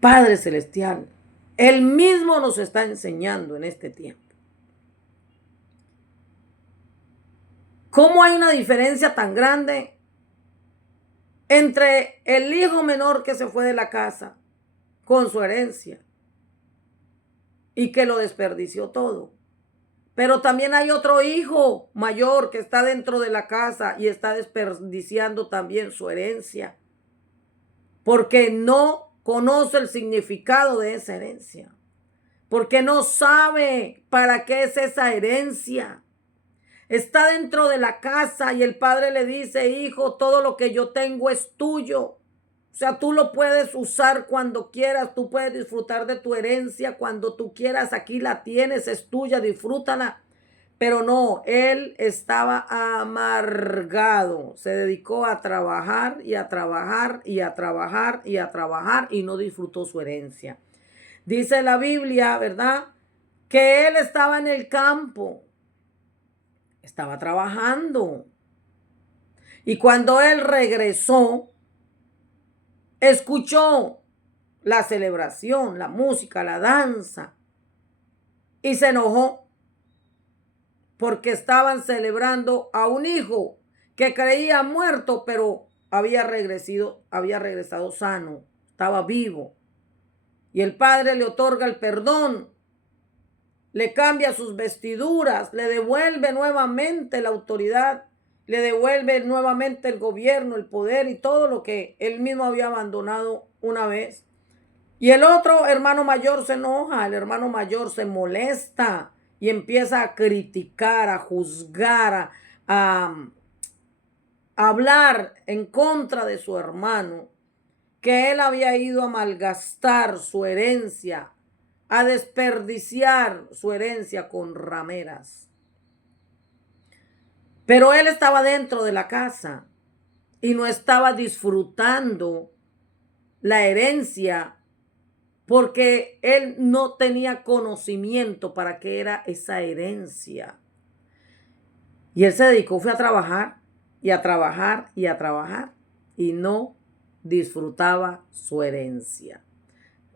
Padre Celestial, Él mismo nos está enseñando en este tiempo. ¿Cómo hay una diferencia tan grande entre el hijo menor que se fue de la casa con su herencia y que lo desperdició todo? Pero también hay otro hijo mayor que está dentro de la casa y está desperdiciando también su herencia, porque no conoce el significado de esa herencia, porque no sabe para qué es esa herencia. Está dentro de la casa y el padre le dice: hijo, todo lo que yo tengo es tuyo. O sea, tú lo puedes usar cuando quieras, tú puedes disfrutar de tu herencia cuando tú quieras, aquí la tienes, es tuya, disfrútala. Pero no, él estaba amargado, se dedicó a trabajar y a trabajar y a trabajar y a trabajar y no disfrutó su herencia. Dice la Biblia, ¿verdad?, que él estaba en el campo, estaba trabajando. Y cuando él regresó, escuchó la celebración, la música, la danza, y se enojó porque estaban celebrando a un hijo que creía muerto, pero había regresado sano, estaba vivo. Y el padre le otorga el perdón, le cambia sus vestiduras, le devuelve nuevamente la autoridad, le devuelve nuevamente el gobierno, el poder y todo lo que él mismo había abandonado una vez. Y el otro hermano mayor se enoja, el hermano mayor se molesta y empieza a criticar, a juzgar, a hablar en contra de su hermano, que él había ido a malgastar su herencia, a desperdiciar su herencia con rameras. Pero él estaba dentro de la casa y no estaba disfrutando la herencia porque él no tenía conocimiento para qué era esa herencia. Y él se dedicó, fue a trabajar y a trabajar y a trabajar y no disfrutaba su herencia.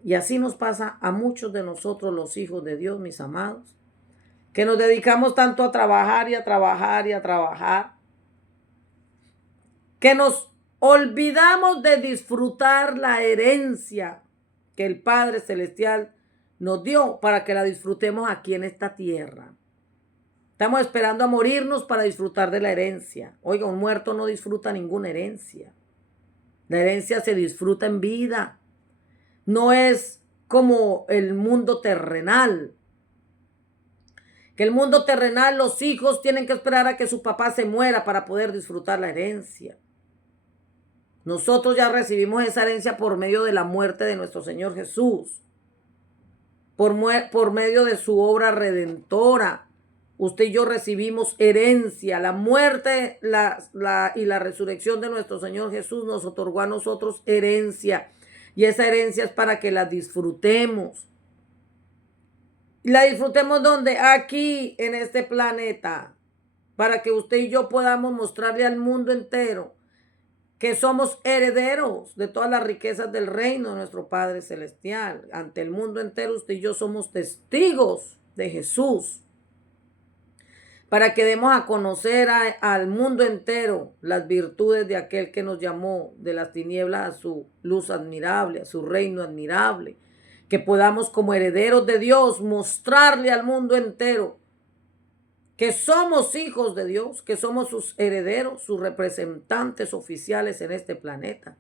Y así nos pasa a muchos de nosotros, los hijos de Dios, mis amados, que nos dedicamos tanto a trabajar y a trabajar y a trabajar, que nos olvidamos de disfrutar la herencia que el Padre Celestial nos dio para que la disfrutemos aquí en esta tierra. Estamos esperando a morirnos para disfrutar de la herencia. Oiga, un muerto no disfruta ninguna herencia. La herencia se disfruta en vida. No es como el mundo terrenal. Que el mundo terrenal, los hijos tienen que esperar a que su papá se muera para poder disfrutar la herencia. Nosotros ya recibimos esa herencia por medio de la muerte de nuestro Señor Jesús. Por medio de su obra redentora. Usted y yo recibimos herencia. La muerte y la resurrección de nuestro Señor Jesús nos otorgó a nosotros herencia. Y esa herencia es para que la disfrutemos. ¿Y la disfrutemos dónde? Aquí, en este planeta. Para que usted y yo podamos mostrarle al mundo entero que somos herederos de todas las riquezas del reino de nuestro Padre Celestial. Ante el mundo entero, usted y yo somos testigos de Jesús. Para que demos a conocer al mundo entero las virtudes de aquel que nos llamó de las tinieblas a su luz admirable, a su reino admirable. Que podamos como herederos de Dios mostrarle al mundo entero que somos hijos de Dios, que somos sus herederos, sus representantes oficiales en este planeta.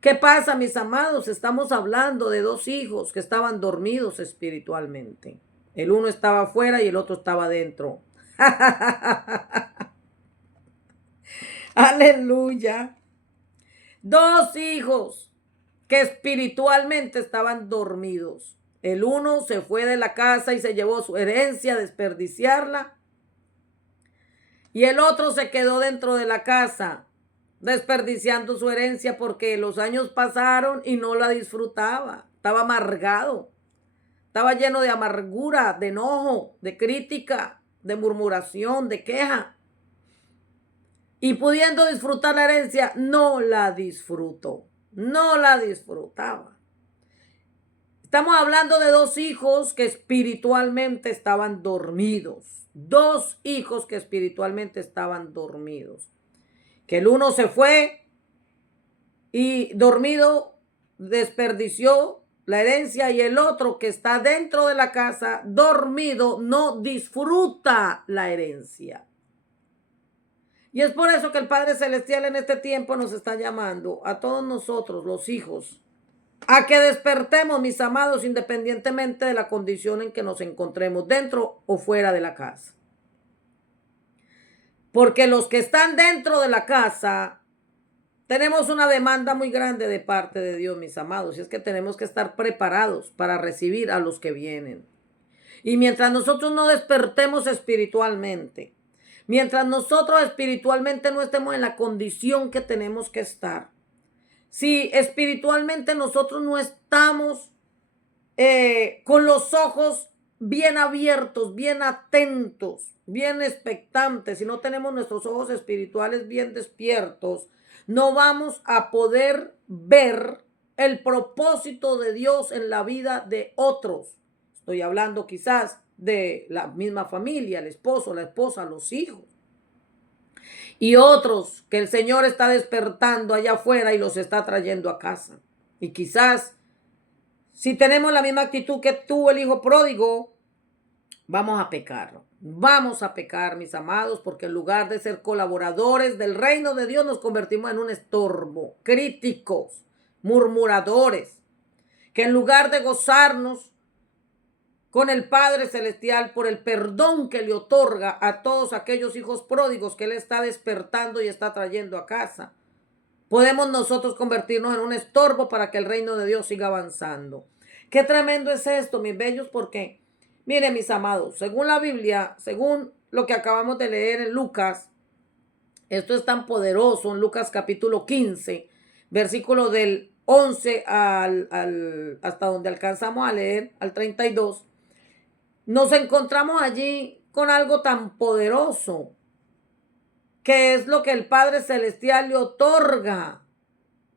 ¿Qué pasa, mis amados? Estamos hablando de dos hijos que estaban dormidos espiritualmente. El uno estaba afuera y el otro estaba dentro. Aleluya. Dos hijos que espiritualmente estaban dormidos. El uno se fue de la casa y se llevó su herencia a desperdiciarla. Y el otro se quedó dentro de la casa, desperdiciando su herencia porque los años pasaron y no la disfrutaba. Estaba amargado. Estaba lleno de amargura, de enojo, de crítica, de murmuración, de queja. Y pudiendo disfrutar la herencia, no la disfrutó. No la disfrutaba. Estamos hablando de dos hijos que espiritualmente estaban dormidos. Dos hijos que espiritualmente estaban dormidos. Que el uno se fue y dormido desperdició la herencia, y el otro que está dentro de la casa dormido no disfruta la herencia. Y es por eso que el Padre Celestial en este tiempo nos está llamando a todos nosotros, los hijos, a que despertemos, mis amados, independientemente de la condición en que nos encontremos, dentro o fuera de la casa. Porque los que están dentro de la casa tenemos una demanda muy grande de parte de Dios, mis amados, y es que tenemos que estar preparados para recibir a los que vienen. Y mientras nosotros no despertemos espiritualmente, mientras nosotros espiritualmente no estemos en la condición que tenemos que estar, si espiritualmente nosotros no estamos con los ojos bien abiertos, bien atentos, bien expectantes, si no tenemos nuestros ojos espirituales bien despiertos, no vamos a poder ver el propósito de Dios en la vida de otros. Estoy hablando quizás de la misma familia, el esposo, la esposa, los hijos. Y otros que el Señor está despertando allá afuera y los está trayendo a casa. Y quizás, si tenemos la misma actitud que tuvo el hijo pródigo, vamos a pecar. Vamos a pecar, mis amados, porque en lugar de ser colaboradores del reino de Dios, nos convertimos en un estorbo, críticos, murmuradores, que en lugar de gozarnos con el Padre Celestial por el perdón que le otorga a todos aquellos hijos pródigos que Él está despertando y está trayendo a casa, podemos nosotros convertirnos en un estorbo para que el reino de Dios siga avanzando. Qué tremendo es esto, mis bellos, porque miren, mis amados, según la Biblia, según lo que acabamos de leer en Lucas, esto es tan poderoso en Lucas capítulo 15, versículo del 11 hasta donde alcanzamos a leer, al 32, nos encontramos allí con algo tan poderoso, que es lo que el Padre Celestial le otorga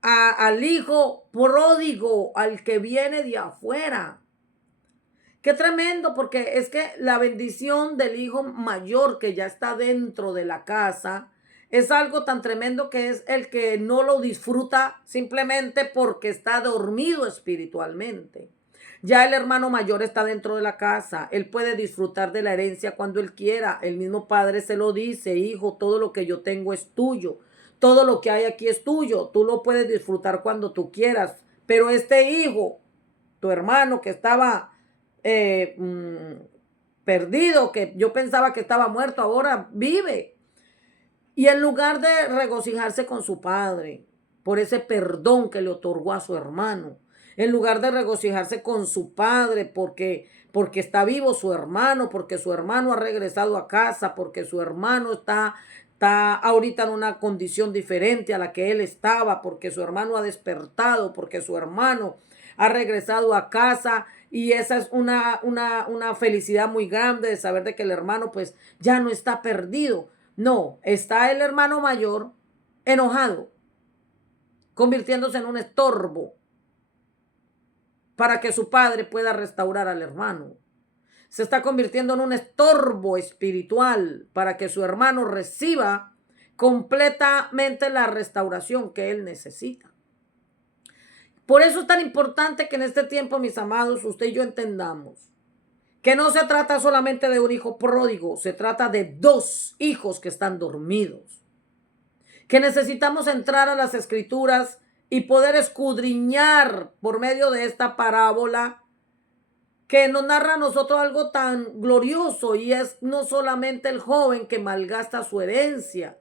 al hijo pródigo, al que viene de afuera. Qué tremendo, porque es que la bendición del hijo mayor que ya está dentro de la casa es algo tan tremendo, que es el que no lo disfruta simplemente porque está dormido espiritualmente. Ya el hermano mayor está dentro de la casa. Él puede disfrutar de la herencia cuando él quiera. El mismo padre se lo dice: hijo, todo lo que yo tengo es tuyo. Todo lo que hay aquí es tuyo. Tú lo puedes disfrutar cuando tú quieras. Pero este hijo, tu hermano que estaba perdido, que yo pensaba que estaba muerto, ahora vive. Y en lugar de regocijarse con su padre por ese perdón que le otorgó a su hermano, en lugar de regocijarse con su padre porque está vivo su hermano, porque su hermano ha regresado a casa, porque su hermano está ahorita en una condición diferente a la que él estaba, porque su hermano ha despertado, porque su hermano ha regresado a casa, y esa es una felicidad muy grande de saber de que el hermano pues ya no está perdido. No, está el hermano mayor enojado, convirtiéndose en un estorbo para que su padre pueda restaurar al hermano. Se está convirtiendo en un estorbo espiritual para que su hermano reciba completamente la restauración que él necesita. Por eso es tan importante que en este tiempo, mis amados, usted y yo entendamos que no se trata solamente de un hijo pródigo, se trata de dos hijos que están dormidos. Que necesitamos entrar a las escrituras y poder escudriñar por medio de esta parábola que nos narra a nosotros algo tan glorioso, y es no solamente el joven que malgasta su herencia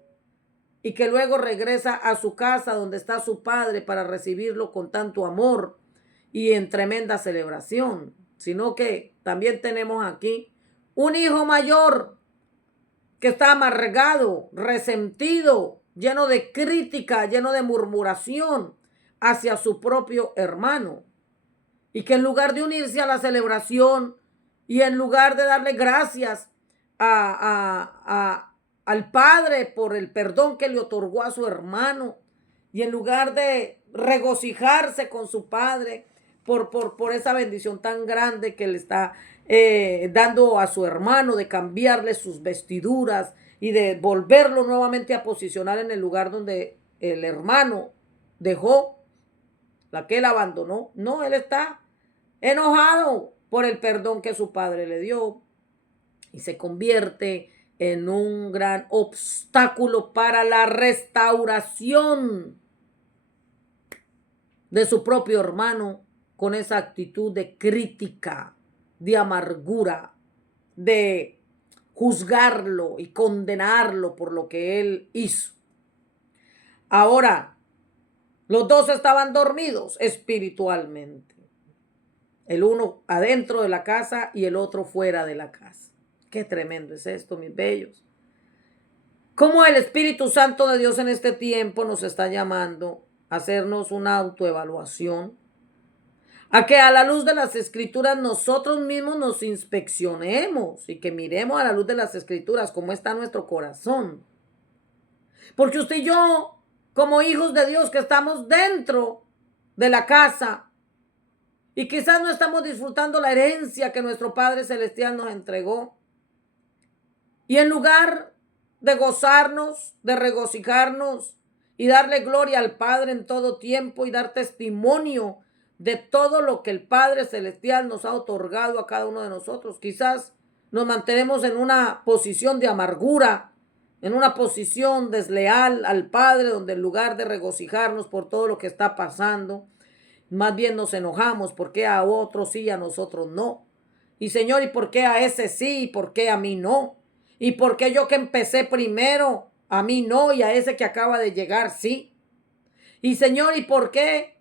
y que luego regresa a su casa donde está su padre para recibirlo con tanto amor y en tremenda celebración, sino que también tenemos aquí un hijo mayor que está amargado, resentido, lleno de crítica, lleno de murmuración hacia su propio hermano, y que en lugar de unirse a la celebración y en lugar de darle gracias al Padre por el perdón que le otorgó a su hermano, y en lugar de regocijarse con su padre, por esa bendición tan grande que le está dando a su hermano, de cambiarle sus vestiduras y de volverlo nuevamente a posicionar en el lugar donde el hermano dejó, la que él abandonó. No, él está enojado por el perdón que su padre le dio y se convierte en un gran obstáculo para la restauración de su propio hermano, con esa actitud de crítica, de amargura, de juzgarlo y condenarlo por lo que él hizo. Ahora, los dos estaban dormidos espiritualmente. El uno adentro de la casa y el otro fuera de la casa. Qué tremendo es esto, mis bellos. Cómo el Espíritu Santo de Dios en este tiempo nos está llamando a hacernos una autoevaluación, a que a la luz de las Escrituras nosotros mismos nos inspeccionemos y que miremos a la luz de las Escrituras cómo está nuestro corazón. Porque usted y yo, como hijos de Dios que estamos dentro de la casa y quizás no estamos disfrutando la herencia que nuestro Padre Celestial nos entregó, y en lugar de gozarnos, de regocijarnos y darle gloria al Padre en todo tiempo y dar testimonio de todo lo que el Padre Celestial nos ha otorgado a cada uno de nosotros, quizás nos mantenemos en una posición de amargura, en una posición desleal al Padre, donde en lugar de regocijarnos por todo lo que está pasando, más bien nos enojamos porque a otros sí y a nosotros no. Y Señor, ¿y por qué a ese sí y por qué a mí no? ¿Y por qué yo que empecé primero, a mí no, y a ese que acaba de llegar sí? Y Señor, ¿y por qué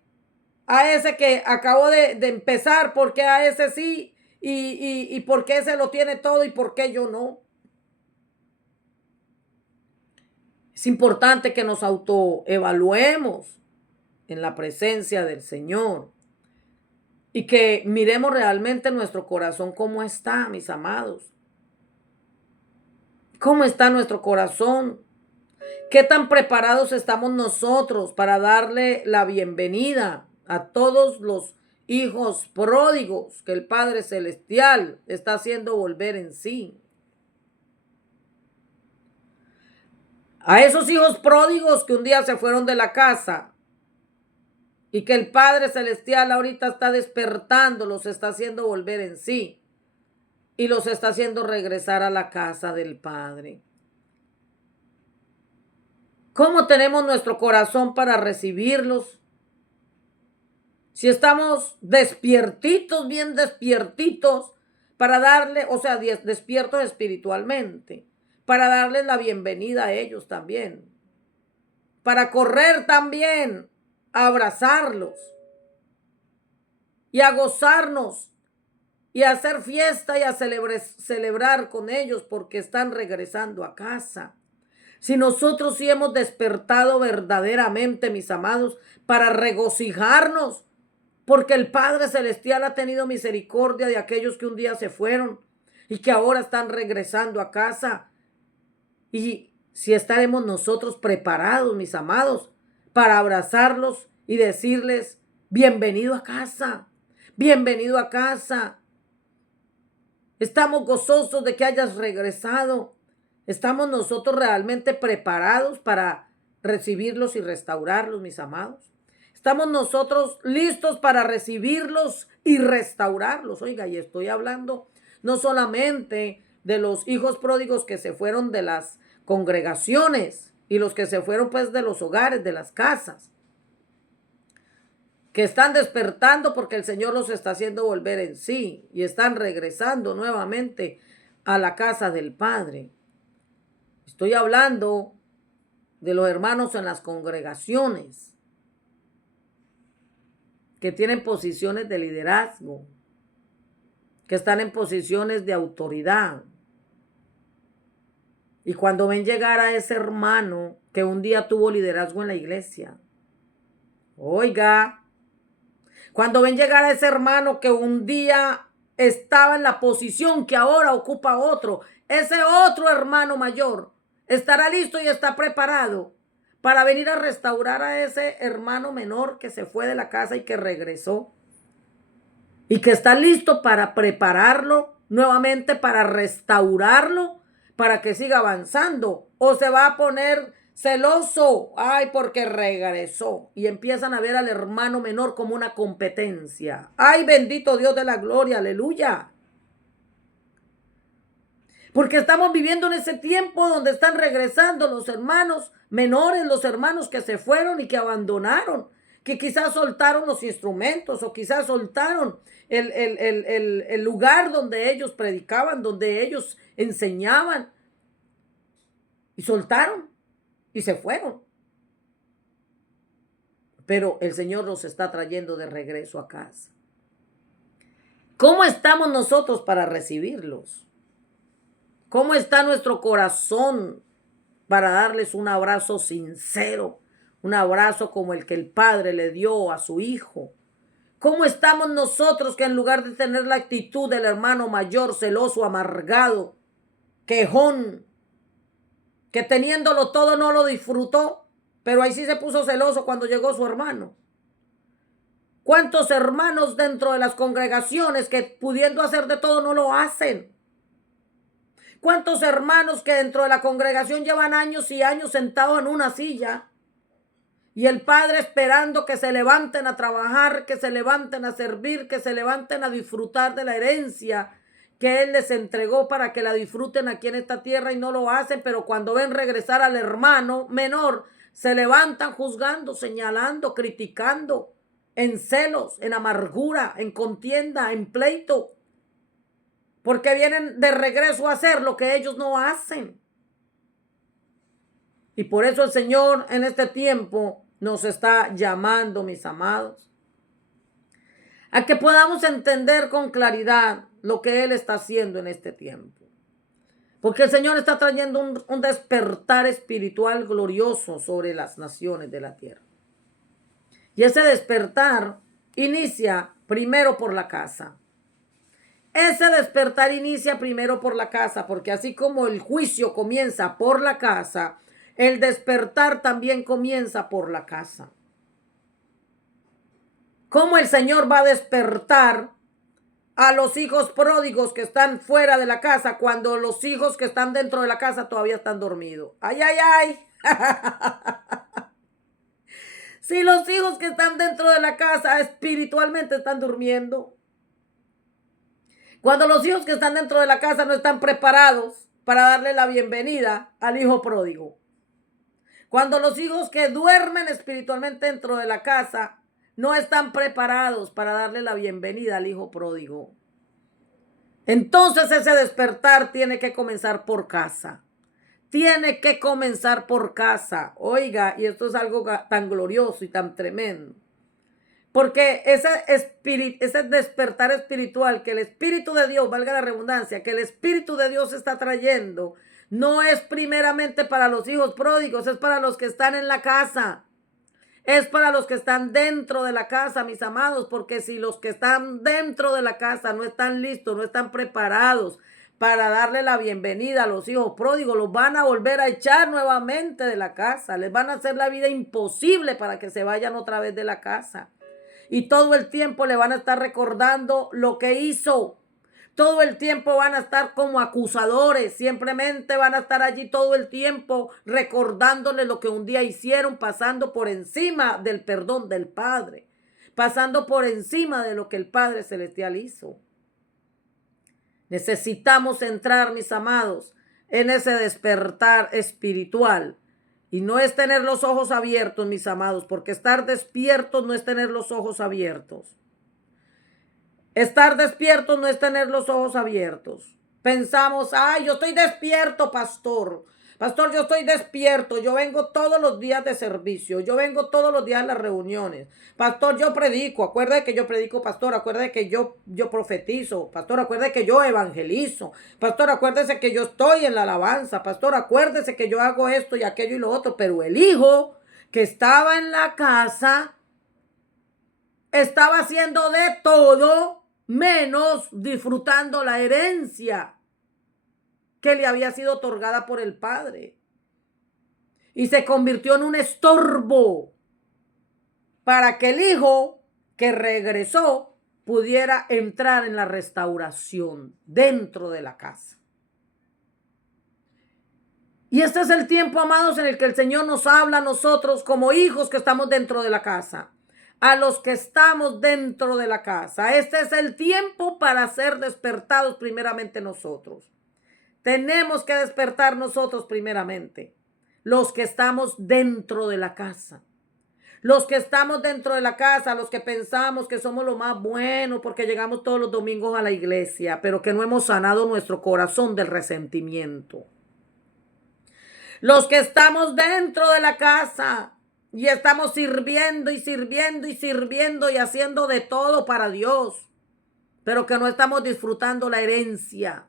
a ese que acabó de empezar, por qué a ese sí? ¿Y por qué ese lo tiene todo y por qué yo no? Es importante que nos autoevaluemos en la presencia del Señor y que miremos realmente nuestro corazón cómo está, mis amados. ¿Cómo está nuestro corazón? ¿Qué tan preparados estamos nosotros para darle la bienvenida a todos los hijos pródigos que el Padre Celestial está haciendo volver en sí? A esos hijos pródigos que un día se fueron de la casa y que el Padre Celestial ahorita está despertando, los está haciendo volver en sí y los está haciendo regresar a la casa del Padre. ¿Cómo tenemos nuestro corazón para recibirlos? Si estamos despiertitos, bien despiertitos, para darle, o sea, despiertos espiritualmente, para darles la bienvenida a ellos también, para correr también a abrazarlos y a gozarnos y a hacer fiesta y a celebrar con ellos porque están regresando a casa. Si nosotros sí hemos despertado verdaderamente, mis amados, para regocijarnos, porque el Padre Celestial ha tenido misericordia de aquellos que un día se fueron y que ahora están regresando a casa. Y si estaremos nosotros preparados, mis amados, para abrazarlos y decirles, bienvenido a casa, bienvenido a casa. Estamos gozosos de que hayas regresado. ¿Estamos nosotros realmente preparados para recibirlos y restaurarlos, mis amados? ¿Estamos nosotros listos para recibirlos y restaurarlos? Oiga, y estoy hablando no solamente de los hijos pródigos que se fueron de las congregaciones y los que se fueron pues de los hogares, de las casas, que están despertando porque el Señor los está haciendo volver en sí y están regresando nuevamente a la casa del Padre. Estoy hablando de los hermanos en las congregaciones que tienen posiciones de liderazgo, que están en posiciones de autoridad. Y cuando ven llegar a ese hermano que un día tuvo liderazgo en la iglesia, oiga, cuando ven llegar a ese hermano que un día estaba en la posición que ahora ocupa otro, ese otro hermano mayor estará listo y está preparado para venir a restaurar a ese hermano menor que se fue de la casa y que regresó. y que está listo para prepararlo nuevamente, para restaurarlo, para que siga avanzando, o se va a poner celoso, ay, porque regresó, y empiezan a ver al hermano menor como una competencia. Ay, bendito Dios de la gloria, aleluya. Porque estamos viviendo en ese tiempo donde están regresando los hermanos menores, los hermanos que se fueron y que abandonaron, que quizás soltaron los instrumentos o quizás soltaron el lugar donde ellos predicaban, donde ellos enseñaban, y soltaron y se fueron. Pero el Señor los está trayendo de regreso a casa. ¿Cómo estamos nosotros para recibirlos? ¿Cómo está nuestro corazón para darles un abrazo sincero? Un abrazo como el que el Padre le dio a su Hijo. ¿Cómo estamos nosotros que en lugar de tener la actitud del hermano mayor, celoso, amargado, quejón, que teniéndolo todo no lo disfrutó, pero ahí sí se puso celoso cuando llegó su hermano? ¿Cuántos hermanos dentro de las congregaciones que pudiendo hacer de todo no lo hacen? ¿Cuántos hermanos que dentro de la congregación llevan años y años sentados en una silla y el Padre esperando que se levanten a trabajar, que se levanten a servir, que se levanten a disfrutar de la herencia que Él les entregó para que la disfruten aquí en esta tierra, y no lo hacen? Pero cuando ven regresar al hermano menor, se levantan juzgando, señalando, criticando, en celos, en amargura, en contienda, en pleito, porque vienen de regreso a hacer lo que ellos no hacen. Y por eso el Señor en este tiempo nos está llamando, mis amados, a que podamos entender con claridad lo que Él está haciendo en este tiempo. Porque el Señor está trayendo un despertar espiritual glorioso sobre las naciones de la tierra. Y ese despertar inicia primero por la casa. Ese despertar inicia primero por la casa, porque así como el juicio comienza por la casa, el despertar también comienza por la casa. ¿Cómo el Señor va a despertar a los hijos pródigos que están fuera de la casa cuando los hijos que están dentro de la casa todavía están dormidos? ¡Ay, ay, ay! Si los hijos que están dentro de la casa espiritualmente están durmiendo. Cuando los hijos que están dentro de la casa no están preparados para darle la bienvenida al hijo pródigo. Cuando los hijos que duermen espiritualmente dentro de la casa no están preparados para darle la bienvenida al hijo pródigo. Entonces ese despertar tiene que comenzar por casa. Tiene que comenzar por casa. Oiga, y esto es algo tan glorioso y tan tremendo. Porque ese despertar espiritual que el Espíritu de Dios, valga la redundancia, que el Espíritu de Dios está trayendo, no es primeramente para los hijos pródigos, es para los que están en la casa. Es para los que están dentro de la casa, mis amados, porque si los que están dentro de la casa no están listos, no están preparados para darle la bienvenida a los hijos pródigos, los van a volver a echar nuevamente de la casa, les van a hacer la vida imposible para que se vayan otra vez de la casa. Y todo el tiempo le van a estar recordando lo que hizo. Todo el tiempo van a estar como acusadores. Simplemente van a estar allí todo el tiempo recordándole lo que un día hicieron, pasando por encima del perdón del Padre. Pasando por encima de lo que el Padre Celestial hizo. Necesitamos entrar, mis amados, en ese despertar espiritual. Y no es tener los ojos abiertos, mis amados, porque estar despiertos no es tener los ojos abiertos. Estar despiertos no es tener los ojos abiertos. Pensamos, ay, yo estoy despierto, pastor. Pastor, yo estoy despierto. Yo vengo todos los días de servicio. Yo vengo todos los días a las reuniones. Pastor, yo predico. Acuérdate que yo predico, pastor. Acuérdate que yo profetizo. Pastor, acuérdate que yo evangelizo. Pastor, acuérdese que yo estoy en la alabanza. Pastor, acuérdese que yo hago esto y aquello y lo otro. Pero el hijo que estaba en la casa estaba haciendo de todo menos disfrutando la herencia que le había sido otorgada por el Padre. Y se convirtió en un estorbo para que el hijo que regresó pudiera entrar en la restauración dentro de la casa. Y este es el tiempo, amados, en el que el Señor nos habla a nosotros como hijos que estamos dentro de la casa, a los que estamos dentro de la casa. Este es el tiempo para ser despertados primeramente nosotros. Tenemos que despertar nosotros primeramente, los que estamos dentro de la casa. Los que estamos dentro de la casa, los que pensamos que somos lo más bueno porque llegamos todos los domingos a la iglesia, pero que no hemos sanado nuestro corazón del resentimiento. Los que estamos dentro de la casa y estamos sirviendo y sirviendo y sirviendo y haciendo de todo para Dios, pero que no estamos disfrutando la herencia.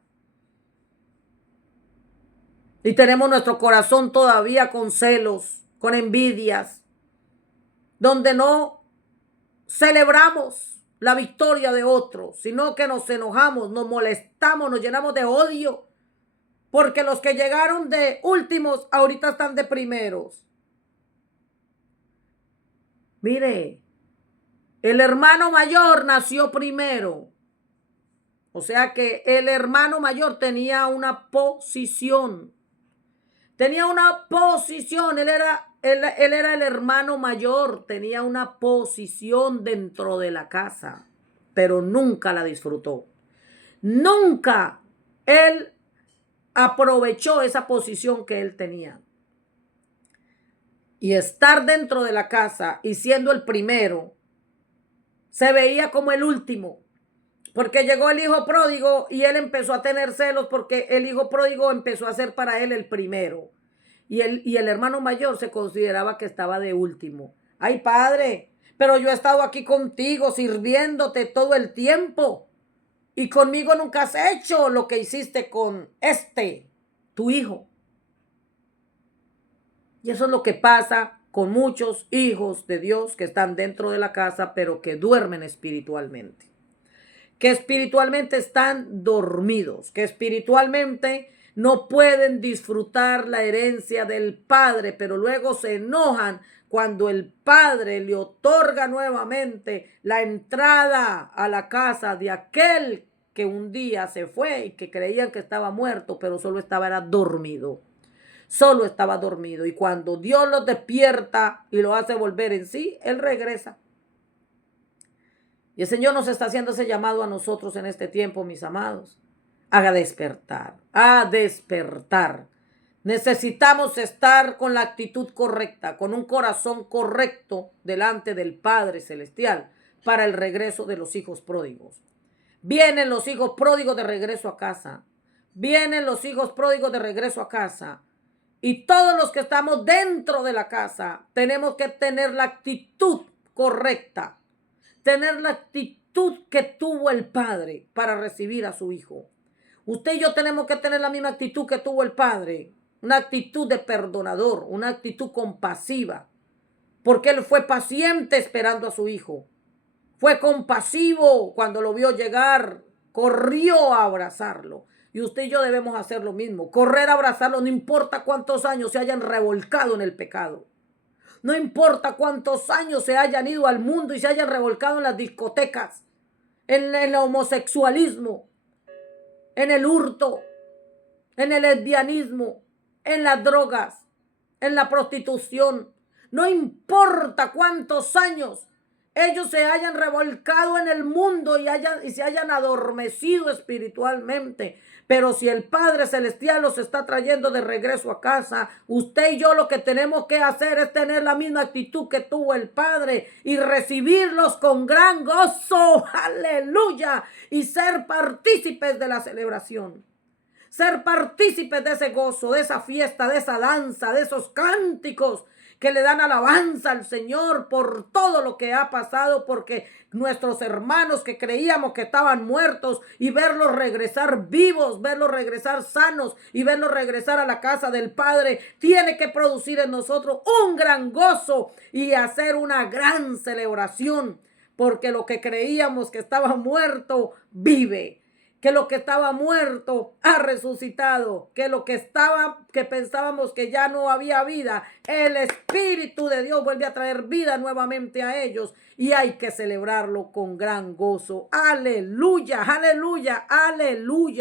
Y tenemos nuestro corazón todavía con celos, con envidias, donde no celebramos la victoria de otros, sino que nos enojamos, nos molestamos, nos llenamos de odio. Porque los que llegaron de últimos ahorita están de primeros. Mire, el hermano mayor nació primero. O sea que el hermano mayor tenía una posición. Tenía una posición. Él era el hermano mayor. Tenía una posición dentro de la casa. Pero nunca la disfrutó. Nunca él aprovechó esa posición que él tenía. Y estar dentro de la casa y siendo el primero, se veía como el último. Porque llegó el hijo pródigo y él empezó a tener celos porque el hijo pródigo empezó a ser para él el primero. Y el hermano mayor se consideraba que estaba de último. Ay, padre, pero yo he estado aquí contigo sirviéndote todo el tiempo. Y conmigo nunca has hecho lo que hiciste con tu hijo. Y eso es lo que pasa con muchos hijos de Dios que están dentro de la casa, pero que duermen espiritualmente. Que espiritualmente están dormidos, que espiritualmente no pueden disfrutar la herencia del Padre, pero luego se enojan cuando el Padre le otorga nuevamente la entrada a la casa de aquel que un día se fue y que creían que estaba muerto, pero solo era dormido. Solo estaba dormido. Y cuando Dios lo despierta y lo hace volver en sí, Él regresa. Y el Señor nos está haciendo ese llamado a nosotros en este tiempo, mis amados. A despertar, a despertar. Necesitamos estar con la actitud correcta, con un corazón correcto delante del Padre Celestial para el regreso de los hijos pródigos. Vienen los hijos pródigos de regreso a casa. Vienen los hijos pródigos de regreso a casa. Y todos los que estamos dentro de la casa tenemos que tener la actitud correcta. Tener la actitud que tuvo el Padre para recibir a su hijo. Usted y yo tenemos que tener la misma actitud que tuvo el Padre. Una actitud de perdonador, una actitud compasiva. Porque Él fue paciente esperando a su hijo. Fue compasivo cuando lo vio llegar. Corrió a abrazarlo. Y usted y yo debemos hacer lo mismo. Correr a abrazarlo, no importa cuántos años se hayan revolcado en el pecado. No importa cuántos años se hayan ido al mundo y se hayan revolcado en las discotecas, en el homosexualismo, en el hurto, en el lesbianismo, en las drogas, en la prostitución. No importa cuántos años ellos se hayan revolcado en el mundo y se hayan adormecido espiritualmente. Pero si el Padre Celestial los está trayendo de regreso a casa, usted y yo lo que tenemos que hacer es tener la misma actitud que tuvo el Padre y recibirlos con gran gozo. Aleluya. Y ser partícipes de la celebración. Ser partícipes de ese gozo, de esa fiesta, de esa danza, de esos cánticos que le dan alabanza al Señor por todo lo que ha pasado, porque nuestros hermanos que creíamos que estaban muertos y verlos regresar vivos, verlos regresar sanos y verlos regresar a la casa del Padre, tiene que producir en nosotros un gran gozo y hacer una gran celebración, porque lo que creíamos que estaba muerto vive. que lo que estaba muerto ha resucitado, que lo que pensábamos que ya no había vida, el Espíritu de Dios vuelve a traer vida nuevamente a ellos y hay que celebrarlo con gran gozo. Aleluya, aleluya, aleluya.